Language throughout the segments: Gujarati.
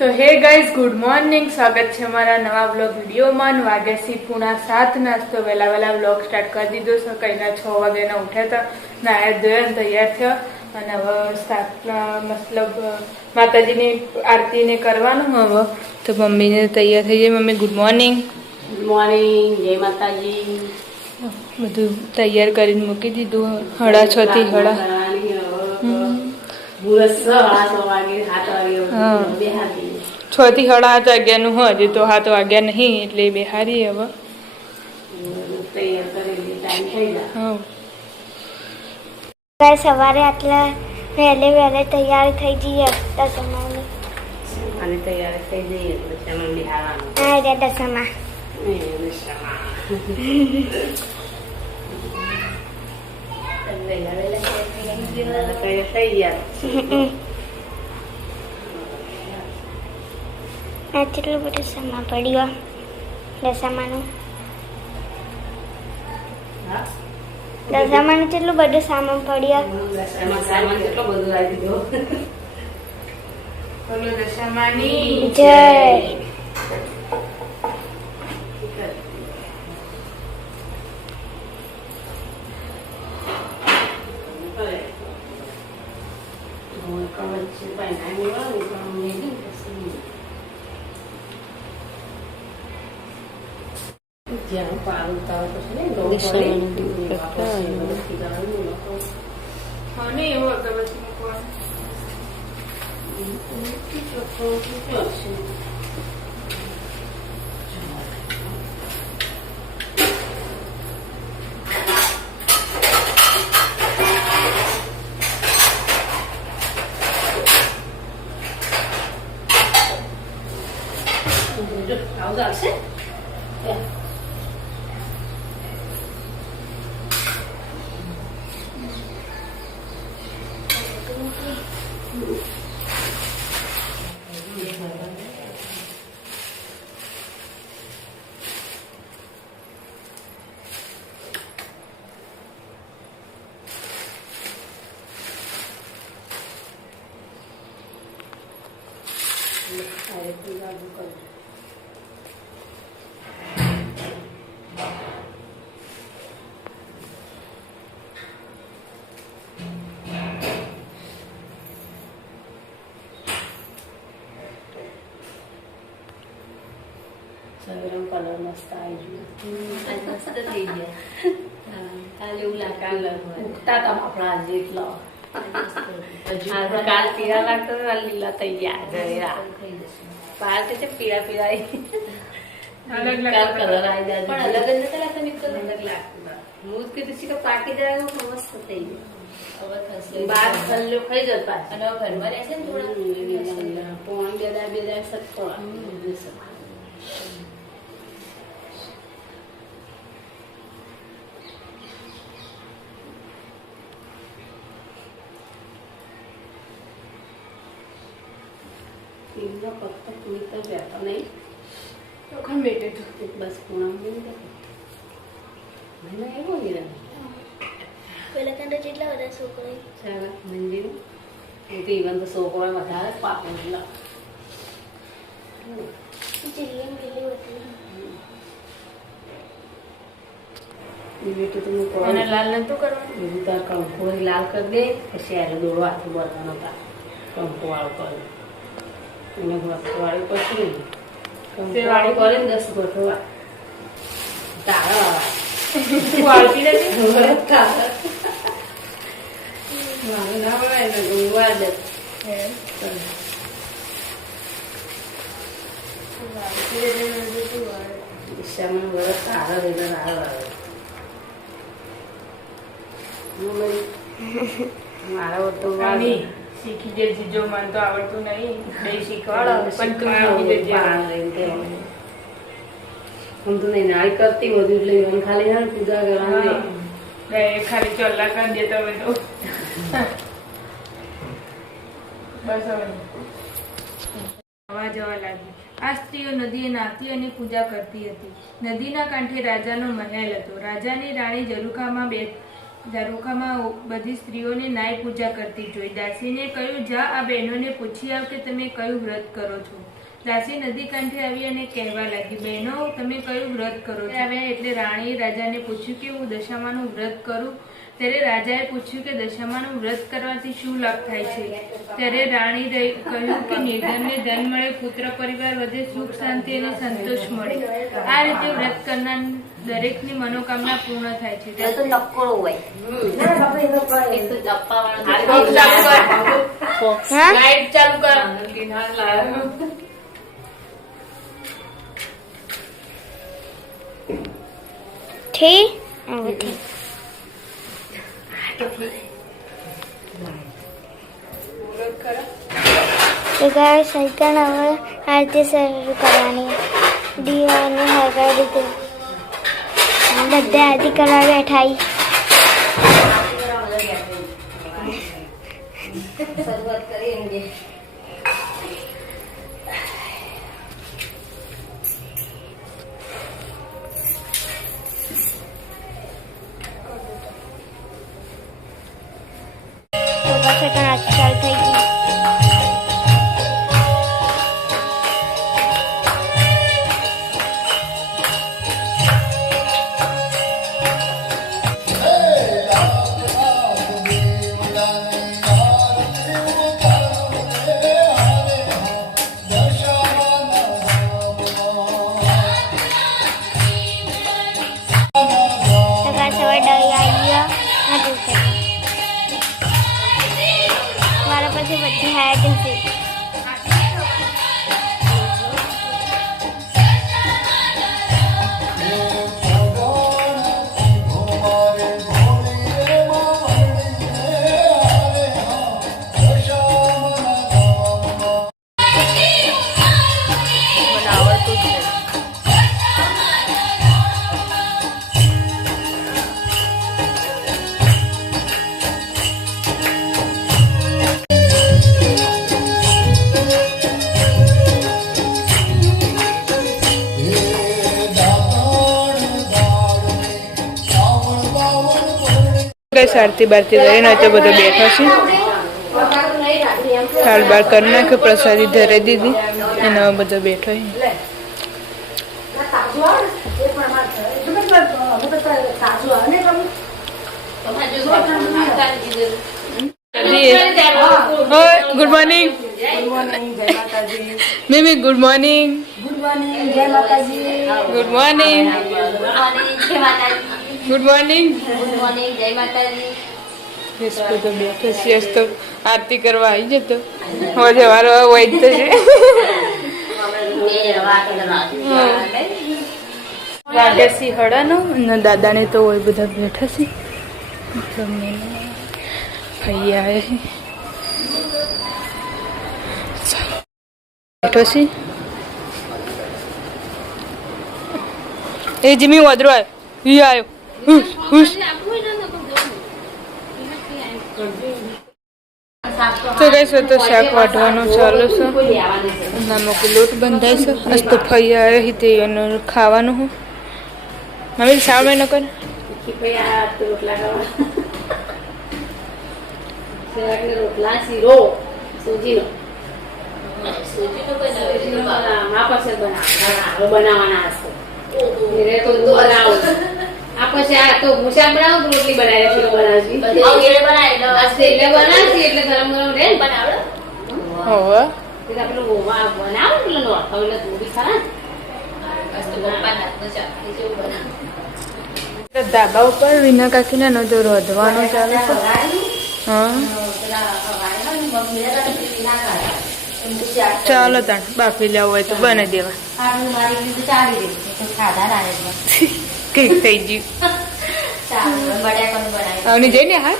તો હે ગાઈઝ, ગુડ મોર્નિંગ. સ્વાગત છે અમારા નવા બ્લોગ વિડીયોમાં. વાગ્યા સી 7:30 નાસ્તો વહેલા બ્લોગ સ્ટાર્ટ કરી દીધો છે. કઈના 6 વાગ્યાના ઉઠ્યા હતા, નાયા ધોયા તૈયાર થયા અને હવે સ્થાપના મતલબ માતાજીની આરતીને કરવાનું. હવે તો મમ્મીને તૈયાર થઈ જાય. Mummy good morning. Good morning, જય માતાજી. બધું તૈયાર કરીને મૂકી દીધું. 6:30 થી 6:30. હા, 6 થી 7:30 વાગ્યાનું હોય. હજી તો 7 વાગ્યા નહીં એટલે બેહારી હવે સવારે આટલા વહેલે તૈયાર થઈ જઈએ દસમાની. અને તૈયાર થઈ જઈએ દશામાં બિહારવાનું. હા, દસમા થઈ ગયા. કેટલું બધું સામાન પડ્યો દશામાનું. દશામાનું કેટલું બધું સામાન પડ્યો. સામાન કેટલો બધું આવી ગયો. બોલો દશામાની જય. જ્યાં પારું ઉતારો તો છે ને હા ને એવું અગરબત્તી મૂકવાનું. આવું આવશે. સગરમ કલર મસ્ત આવી ગયો. મસ્ત થઈ ગયા. કાલે એવું ઉગતા હતા આપણા જેટલો કાલ પીળા લાગતા લીલા થઈ ગયા. બાર તે પીળા અલગ કલર આવી જાય પણ અલગ જ નથી લાગતા. મિત્ર અલગ લાગતું. હું જ કીધું છે કે પાકી જાય મસ્ત થઈ ગયું. હવે થશે બાર કલ્લો ખાઈ જતા અને ઘરમાં રહેશે ને થોડા પોણ બેદા સત્તોળા. બસ જેટલા બધા છોકરા ઇવન તો છોકરો વધારે પાકો અને લાલ નતું કરવાનું. એવું તાર કંકુ લાલ કરી દે પછી આરે દોડો હાથે બળવાનો તાર કંકુ વાળું કરે એને ગોઠવાળું પછી કંકુ વાળું કરે ને 10 ગોઠવા તારા વાળતી નથી. મારું ના વળાય ને ગુંગવા દે. દિશામાં વરસ સારા રહેલા સારો આવે. મારા તો શીખી જે જીજો મને તો આવડતું નહીં. નહીં શીખવાડો પણ તું શીખી જજે. હું તો નહીં નાળી કરતી બધું એટલે મને ખાલી ને પૂજા કરવાની. ખાલી ચોલ્લા કરી દેતા હોય તો બસ હવે જવા લાગી. આ સ્ત્રીઓ નદીએ નાહતી અને પૂજા કરતી હતી. નદીના કાંઠે રાજાનો મહેલ હતો. રાજાની રાણી ઝરૂખામાં ઝારૂખામાં બધી સ્ત્રીઓને નાય પૂજા કરતી જોઈ. દાસીને કહ્યું, જા આ બહેનોને પૂછી આવ કે તમે કયું વ્રત કરો છો. દાસી નદી કાંઠે આવી અને કહેવા લાગી, બહેનો તમે કયું વ્રત કરો છો? આવ્યા એટલે રાણીએ રાજાને પૂછ્યું કે હું દશામાનું વ્રત કરું. ત્યારે રાજાએ પૂછ્યું કે દશામાનું વ્રત કરવાથી શું લાભ થાય છે? ત્યારે રાણી કહ્યું કે નિર્ધનને ધન મળે, પુત્ર પરિવાર વધે, સુખ શાંતિ અને સંતોષ મળે. આ રીતે વ્રત કરનાર દરેકની મનોકામના પૂર્ણ થાય છે. લાઈટ ચાલુ કર. ઠીક ઠીક. તો ગાઈસ સૈકન હવે આરતી શરૂ કરવાની. દીવાને હગાડી દે. બધા આરતી કરવા બેઠા. શરૂઆત કરીએ. સેકન્ડ આરતી ચાલુ થઈ ગઈ. બધી હાય જશે. આરતી બારતી કરીને તો બધો બેઠો છે. કાલ બાર કરી નાખ્યો, પ્રસાદી ધરી દીધી અને હવે બધો બેઠો છે. ગુડ મોર્નિંગ મિમી. Good morning. Good morning. Good morning. જય માતાજી. યસ બધો બેઠો છે. યસ તો આરતી કરવા આવી જતો હવે જવાનો હોય જ છે. વાગ્યાસી હળાનો અને દાદાને તો હોય બધા બેઠા છે. ખાઈ આવે છે બેઠો છે. એ જીમી વધરો આવ્યો. તો કઈ તો શાક વાટવાનું ચાલુ છે. નામક લોટ બંધાય છે. આજ તો ફઈ આવે તે એનું ખાવાનું હું મમ્મી સાવ ન કર. રોટલા શીરો સૂજીનો બનાવવાના હશે. આ પછી આ તો મુસાક બનાવું તો રોટલી બનાવી શીરો બનાવજી બનાવજી એટલે ગરમ ગરમ રે બનાવડે. હોવે પેલું બનાવો પેલો નોટ એટલે થોડી ખરા ધાબા ઉપર રીના કાકીને નતો રોધવાનું ચાલે છે. હા ચાલો તાણ બાફી લેવું હોય તો બને દેવા. કઈક થઈ ગયું આવની જઈને હા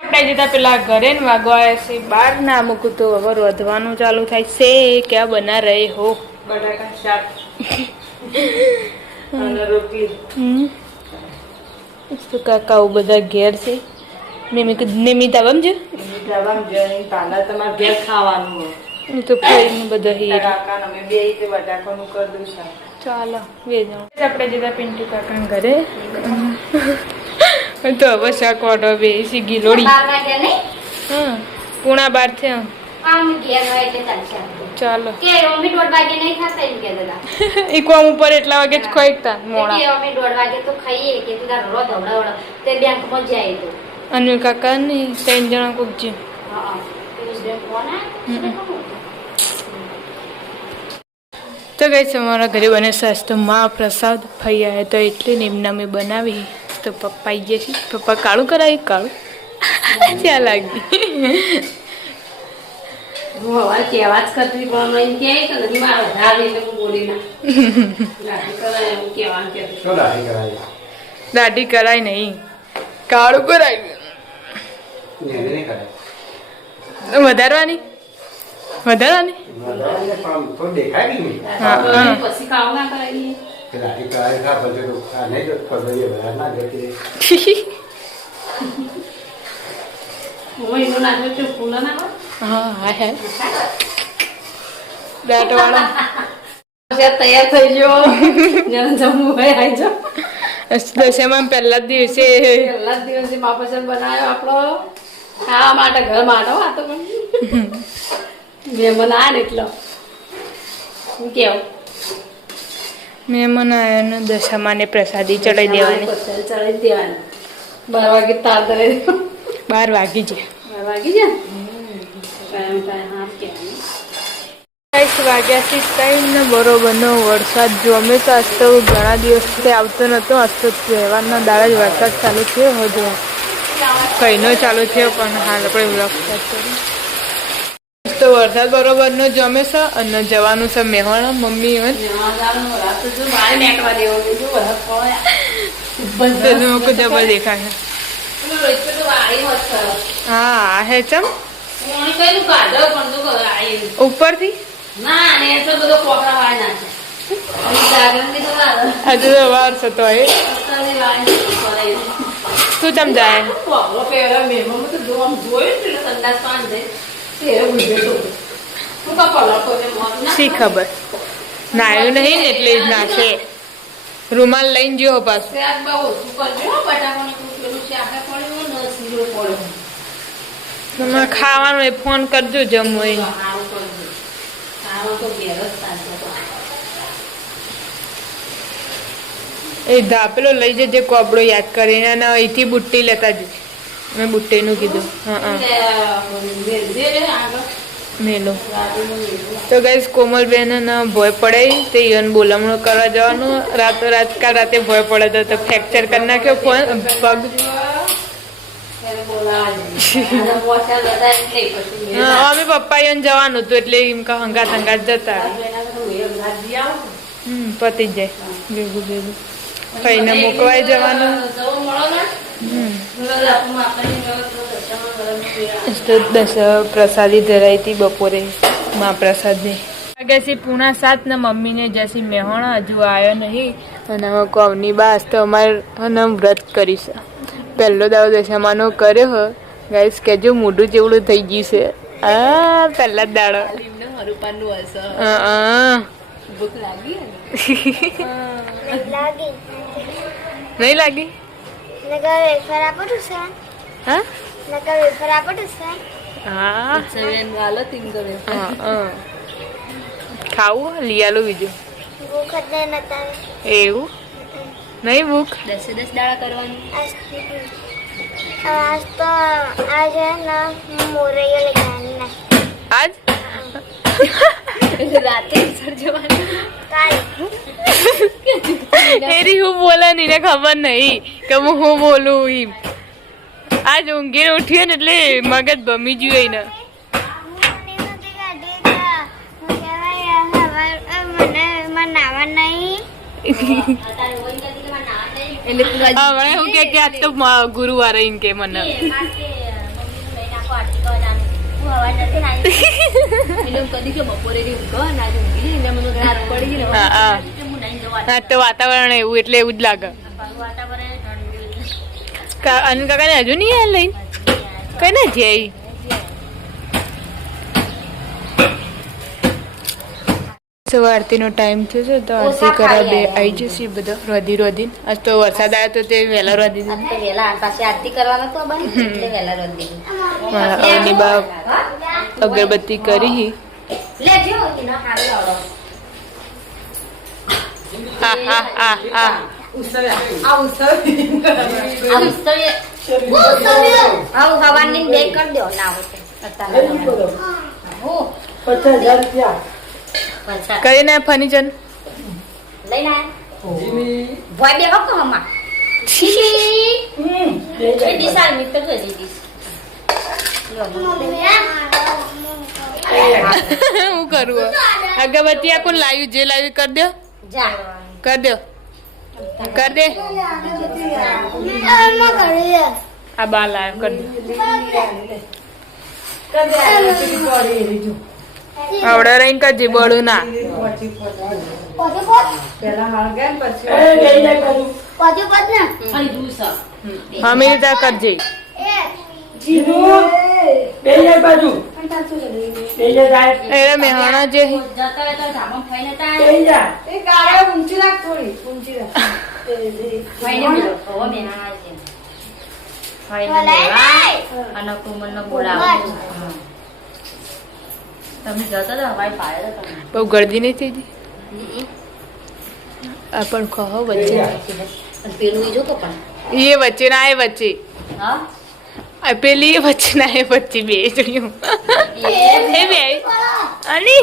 આપણે જતા પેલા ઘરે ને વાગવા છે બહાર ના મૂકું તો હવે રોધવાનું ચાલુ થાય છે. ક્યાં બના રહે હો? બટાકા શાક અને રોટલી. તો કાકા બધા ઘેર છે. નિમિતા સમજે તમારે ઘેર ખાવાનું તો ફરી બધા બટાકાનું કરી દઉં. ચાલો વેજો આપણે જતા પિન્ટુ કાકા ઘરે તો હવે શાક ઓર્ડર બેસી ગીલોડી 12 વાગ્યા નહીં હા 11:30 થયા આમ ઘેર હોય એટલે ચાલશે આપણું. ચાલો કે અમે 1:30 વાગે નહીં ખાતા એમ કહેતા હતા. એ કોમ ઉપર એટલા વાગે જ ખોઈતા મોડા કે અમે 1:30 વાગે તો ખાઈએ કે તું તાર રોજ દોડા તે બેંકમાં જાય તો અનિલ કાકા ને 3 જણા કોક છે હા ટ્યુઝડે ફોન આવ્યો તો ગઈ અમારા ઘરે બને સરસ તો મહાપ્રસાદ ફઈ આવ્યા તો એટલે ને એમના મેં બનાવી તો પપ્પા આવી ગયા છે પપ્પા કાળું કરાવી કાળું ત્યાં લાગી હું હવા કેવા જ કરતી પણ મને કહે કે નથી મારા વધારે એટલે હું બોલી ના ગાડી કરાય હું કેવા કે શું દાઢી કરાવી? દાઢી કરાય નહીં કાળું કરાવી એને નહીં કરાય. વધારવાની વધારવાની વધારે પણ થોડું દેખાય કે નહીં? હા, હા. પછી ખાવ ના કરાવી કે દાઢી કરાવી ખા પછી તો આ નહીં તો ખબર વધારે ના જતી રહે. હું એનું નાખ્યું છું ફૂલો ના હોય હા હા હે દાંતવાળો તૈયાર થઈ ગયો જેને જમવું હોય આવી જાઓ દશેમાં પહેલા જ દિવસે પહેલા જ દિવસે માપસર બનાવ્યો આપણો ખાવા માટે ઘર માટે આ તો પણ મહેમાન આ ને એટલો હું કેવું મહેમાન આવ્યા ને દશામાને પ્રસાદી ચડાવી દેવાની ચડાવી દેવાની 12 વાગે તાર ધરે 12 વાગી જાય 12 વાગી જાય હા કહેવાનું વાગ્યાથી કઈને બરોબરનો વરસાદ જોમે તો આજ તો ઘણા દિવસથી આવતો નહોતો આજ તો તહેવારના દાડા જ વરસાદ ચાલુ થયો હજુ કઈનો ચાલુ થયો પણ હાલ આપણે વ્લોગ સ્ટાર્ટ કરીએ તો વરસાદ બરોબરનો જમે છે અને જવાનું છે મેહોણા મમ્મી હવે જબર દેખાય હા હે ચમ ઉપરથી ના ને એટલો બધો કોકરા વાળી નાખે હજુ તો વાર છે તો એ તું ચમ જાય શી ખબર નાયું નહીં ને એટલે જ નાખે રૂમાલ લઈને ગયો પાછું તમારે ખાવાનું એ ફોન કરજો જમવું એ એ ધાપેલો લઈ જજે કોબડો યાદ કરીને અને અહીંથી બુટ્ટી લેતા જજે મેં બુટ્ટીનું કીધું હા મેલો તો ગઈશ કોમલબેન ભોય પડે તે ઈવન બોલામણું કરવા જવાનું રાત કાલ રાતે ભોય પડે તો ફ્રેક્ચર કરી નાખ્યો ફોન પગ અમે પપ્પા એને જવાનું હતું એટલે એમ કા હંગાત જતા પતી જ જાય ભેગું ભેગું કઈને મૂકવાય જવાનું દસ પ્રસાદી ધરાઈ હતી બપોરે મહાપ્રસાદની વાગ્યાથી 6:45 ને મમ્મીને જસી મેહોણા હજુ આવ્યો નહીં અને હવે કોવની બાસ તો અમારે વ્રત કરીશ પહેલો દાવો દશામાનો કર્યો હો ગાઈસ કેજો મોઢું જેવડું થઈ ગયું છે આ પહેલા જ દાડો નહીં લાગી ખાવું લીયાલું બીજું એવું નહીં ભૂખ 10 દાડા કરવાની आज तो आज है ना मोरैया ले जानी ना આજ રાતે સર જવાની काल એરી હું બોલે ને ખબર નહીં કે હું બોલું એમ આજ ઊંઘીને ઉઠીએ ને એટલે મગજ ભમી ગયું એને હમણાં હું કે આજ તો ગુરુવાર એમ કે મને હા તો વાતાવરણ એવું એટલે એવું જ લાગે અનિલ કાકા હજુ નહીં લઈને કઈ ના જાય સવારતીનો ટાઈમ થયો છે તો આરતી કરવા બે આવી જશે બધા રોધી આજ તો વરસાદ આવ્યો તો તે વહેલા રોધી આજ તો વહેલા પાછી આરતી કરવાનો તો બન એટલે વહેલા રોજ દીધું મારા અવની બા અગરબત્તી કરી લેજો એનો હારો આવડો આ હવાની બે કરી દો ના હોય કરીને ફર્નિચર લઈને ભોય બે હકો હમા દિશાલ મિત્ર છે દીદી હું કરું અગરબત્તી આ કોણ લાવ્યું જે લાવ્યું કરી દો જા કર દો કર દે આ બા લાવ કર દે આવડે રહીને કરજે બળું ના અમે ત્યાં કરજે એ મેહાણા જે જતા હોય તો ધામમ ખાઈને તા ખાઈને મિલો તો મેના છે ખાઈને અને કોમલનો બોલાવો તમે જતા તો હવાઈ પાડે તો તમે બહુ ગળદી નહીં થઈ આ પણ કહો વચ્ચે અને પેલું ઈ જો તો પણ એ વચ્ચે ના એ વચ્ચે હા આ પેલી એ વચ્ચે ના એ વચ્ચે બે જોડ્યું એ બે અને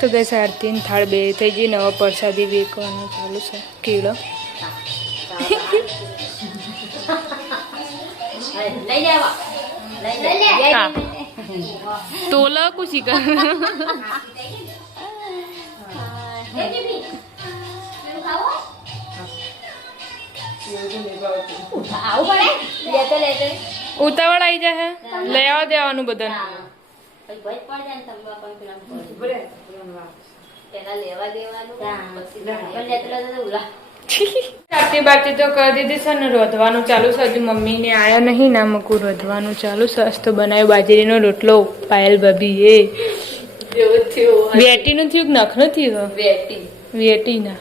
તો ગઈ આરતી ને થાળ બે થઈ ગઈ નવા પ્રસાદી વેચવાનું ચાલુ છે કીડો લઈ લેવા લઈ હા તોલા કુશી કર આવું પડે લેતો ઉતાવળ આવી જાય લેવા દેવાનું બધા ભાઈ પડ જાય ને તમે પણ પેલા લેવા દેવાનું પછી પણ લેતો લેતો ઉલા આરતી બારતી તો કરી દીધી છે ને રોધવાનું ચાલુ છે હજુ મમ્મીને આયા નહીં ના મકું રોધવાનું ચાલુ છે તો બનાવ્યો બાજરીનો રોટલો પાયલ ભાભી એ વેટીનું થયું કે નખનું થયું વેટી ના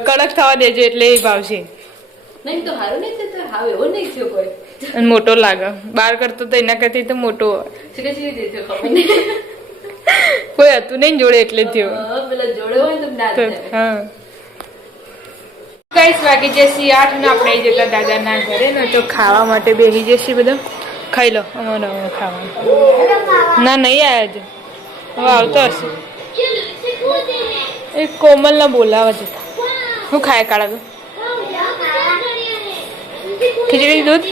કડક થવા દેજો એટલે એ ભાવશે નહીં તો હારું નહીં થતું હાવ એવો નહીં થયો કોઈ અને મોટો લાગે બાર કરતો તો એના કરતી તો મોટો શું કે ખબર નહીં કોઈ હતું નહીં જોડે એટલે થયો પેલા જોડે હોય તો ના થાય હા ગાઈસ વાગી જશે 8 ને આપણે જતા દાદાના ઘરે ને તો ખાવા માટે બેસી જશે બધા ખાઈ લો અમારે હવે ખાવાનું ના નહીં આવ્યા છે હવે આવતો હશે એ કોમલને બોલાવા જતા હું ખાય કાઢા તો ખીચડી દૂધ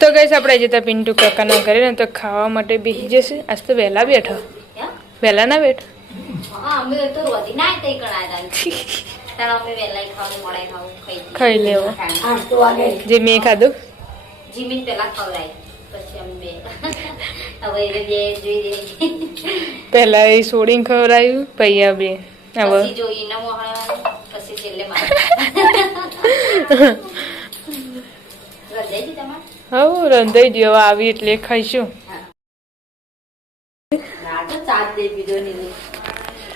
તો ગઈશ આપણે જતા પિન્ટુ કાકાના ઘરે ને તો ખાવા માટે બેસી જશે આજ તો વહેલા બેઠા વહેલા ના બેઠા હા અમે તો રોધી ના તઈ કણાતા તારા અમે વેલાઈ ખાવાનું મળે ખાવું ખાઈ લેવો જે મેં ખાધું જીમીન પેલા ખવરાય પછી અમે બે હવે એ બે જોઈ દે પહેલા એ સોડીને ખવડાવ્યું પૈયા બે હવે પછી જોઈ ન મોહન પછી છેલ્લે માર રજાઈ તમાર હવે રંધાઈ ગયો હવે આવી એટલે ખાઈશું રાતો ચાટ દે બીજો ની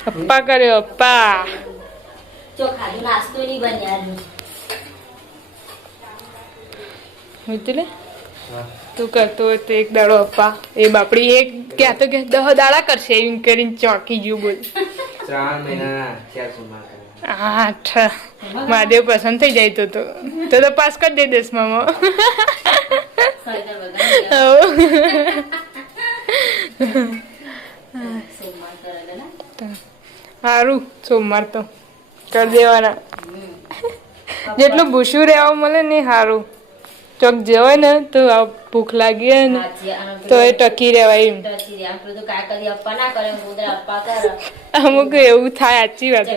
અપ્પા કર્યો અપ્પા જો ખાધું નાસ્તો નહીં બન્યા એટલે તું કરતો હોય તો એક દાડો અપ્પા એ બાપડી એક ક્યાં તો કે 10 દાડા કરશે એમ કરીને ચોકી ગયું બોલ 3 મહિના 4 સોમવાર 8 મહાદેવ પસંદ થઈ જાય તો પાસ કરી દે 10માં સાયકલ વગાડી સોમવાર કરે ને સારું સોમવાર તો કરી દેવાના જેટલું ભૂસું રહેવા મળે ને સારું ચોક જવાય ને તો ભૂખ લાગી હોય ને તો એ ટકી રહેવાય એમ ટકી રે આપણે તો કાકડી અપ્પા ના કરે ગોદરા અપ્પા કરે અમુક એવું થાય સાચી વાત